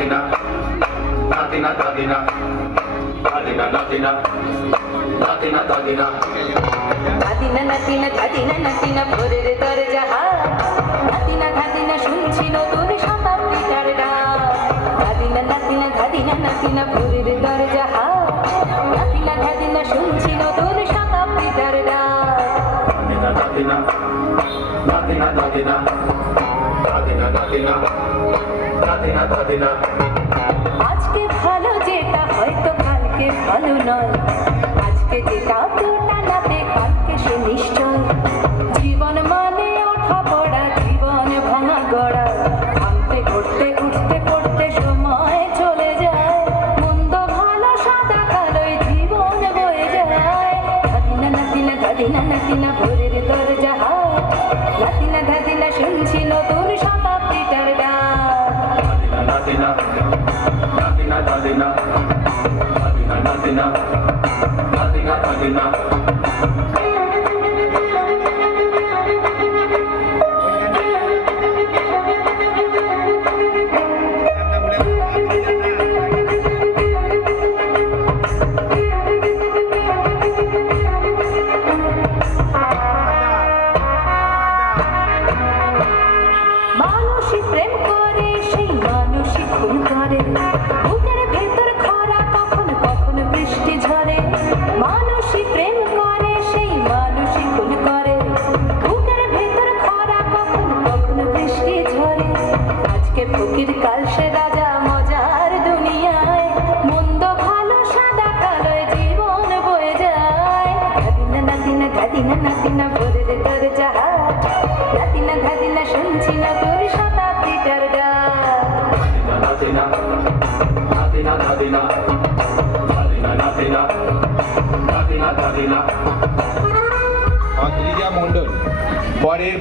নাতিনা নাতিনা দাদিনা দাদিনা নাতিনা নাতিনা দাদিনা দাদিনা নাতিনা দাদিনা নাতিনা ভোরের দরজা হাত নাতিনা দাদিনা শুনছি নতুন শতাব্দীটার ডাক দাদিনা নাতিনা দাদিনা নাতিনা ভোরের দরজা হাত নাতিনা দাদিনা শুনছি নতুন শতাব্দীটার ডাক দাদিনা নাতিনা দাদিনা দাদিনা দাদিনা দাদিনা দাদিনা আজকে ভালো যেটা হয়তো কালকে ভালো নয় আজকে যেটা টানাতে কালকে সে নিশ্চয় জীবন মানে ওঠা পড়া জীবন ভাঙা গড়া ভাঙতে ঘুরতে উঠতে পড়তে সময় চলে যায় মন্দ ভালো সাদা কালোয় জীবন বয়ে যায় দাদিনা নাতিনা দাদিনা নাতিনা ভোরের দরজা হাত নাতিনা দাদিনা শুনছি নতুন শতাব্দীটার ডাক নাতিনা নাতিনা দাদিনা দাদিনা নাতিনা নাতিনা দাদিনা মানুষই প্রেম করে সেই মানুষই খুন করে বুকের ভেতর খরা কখন কখন বৃষ্টি ঝরে মানুষই প্রেম করে সেই মানুষই খুন করে বুকের ভেতর খরা কখন কখন বৃষ্টি ঝরে আজকে ফকির কাল সে রাজা মজার দুনিয়ায় মন্দ ভালো সাদা কালোয় জীবন বয়ে যায় দাদিনা নাতিনা দাদিনা নাতিনা ভোরের দরজা হাত নাতিনা দাদিনা শুনছি না তোর শতাব্দীটার ডাক নাতিনা নাতিনা দাদিনা দাদিনা নাতিনা নাতিনা দাদিনা অদ্রিজা মণ্ডল পরের